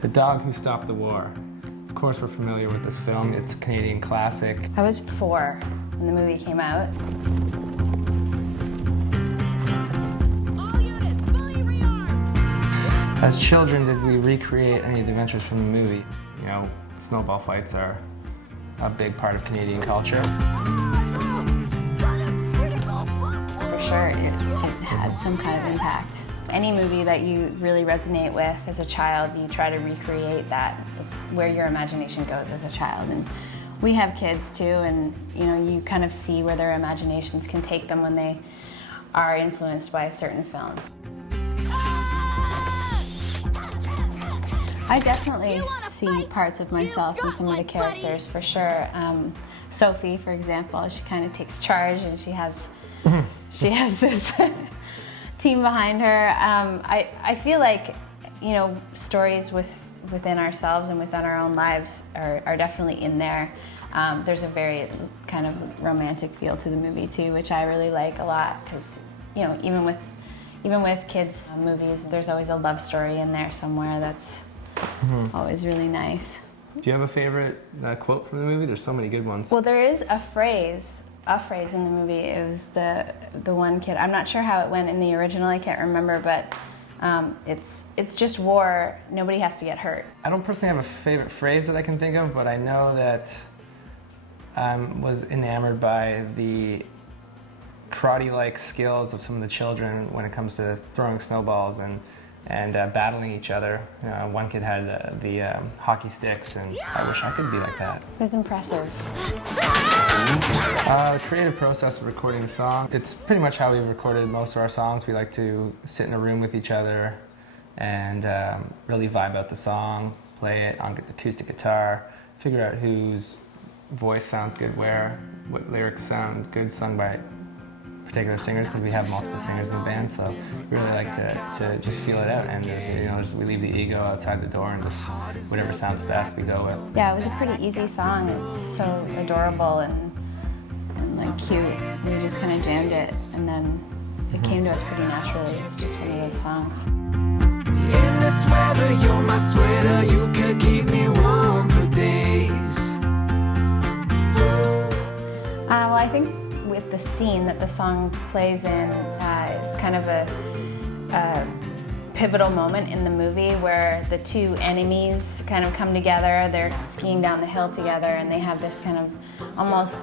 The Dog Who Stopped the War. Of course, we're familiar with this film. It's a Canadian classic. I was 4 when the movie came out. All units, fully rearmed! As children, did we recreate any of the adventures from the movie? You know, snowball fights are a big part of Canadian culture. For sure, it had some kind of impact. Any movie that you really resonate with as a child, you try to recreate that. It's where your imagination goes as a child. And we have kids too, and you kind of see where their imaginations can take them when they are influenced by certain films. I definitely see parts of myself in some of the characters, for sure. Sophie, for example, she kind of takes charge, and she has this team behind her. I feel like, stories within ourselves and within our own lives are definitely in there. There's a very kind of romantic feel to the movie too, which I really like a lot, because even with kids' movies, there's always a love story in there somewhere that's always really nice. Do you have a favorite quote from the movie? There's so many good ones. Well, there is a phrase in the movie. It was the one kid. I'm not sure how it went in the original. I can't remember, but it's just war. Nobody has to get hurt. I don't personally have a favorite phrase that I can think of, but I know that I was enamored by the karate-like skills of some of the children when it comes to throwing snowballs and battling each other. One kid had the hockey sticks, and I wish I could be like that. It was impressive. The creative process of recording a song, it's pretty much how we've recorded most of our songs. We like to sit in a room with each other and really vibe out the song, play it on acoustic guitar, figure out whose voice sounds good where, what lyrics sound good sung by particular singers, because we have multiple singers in the band, so we really like to just feel it out, and we leave the ego outside the door and just whatever sounds best we go with. Yeah, it was a pretty easy song. It's so adorable and like cute. We just kind of jammed it, and then it came to us pretty naturally. It's just one of those songs. In this weather, you're my sweater. You could keep me warm for days. Well, I think with the scene that the song plays in, it's kind of a pivotal moment in the movie where the two enemies kind of come together. They're skiing down the hill together, and they have this kind of almost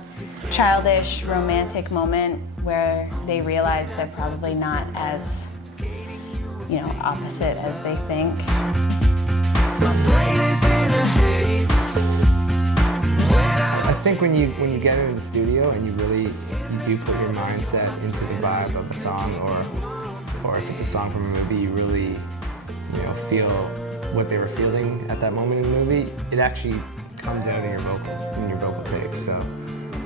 childish, romantic moment where they realize they're probably not as, opposite as they think. My brain is in a haze. I think when you get into the studio and you do put your mindset into the vibe of a song, or if it's a song from a movie, you really feel what they were feeling at that moment in the movie. It actually comes out in your vocals, in your vocal takes. So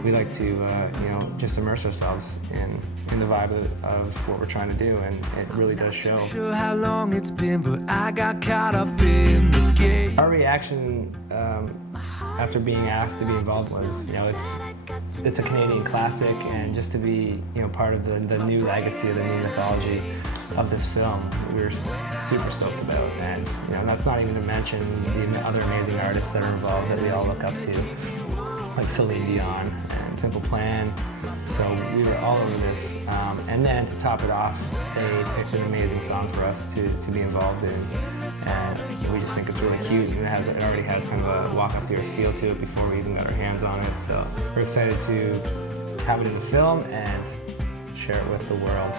we like to just immerse ourselves in the vibe of what we're trying to do, and it really does show. Sure how long it's been, but I got caught up in the game. Our reaction after being asked to be involved was, it's a Canadian classic, and just to be, part of the new legacy, of the new mythology of this film, we're super stoked about. And that's not even to mention the other amazing artists that are involved that we all look up to, like Celine Dion and Simple Plan. So we were all over this. And then to top it off, they picked an amazing song for us to be involved in. And we just think it's really cute, and it already has kind of a walk up the earth feel to it before we even got our hands on it. So we're excited to have it in the film and share it with the world.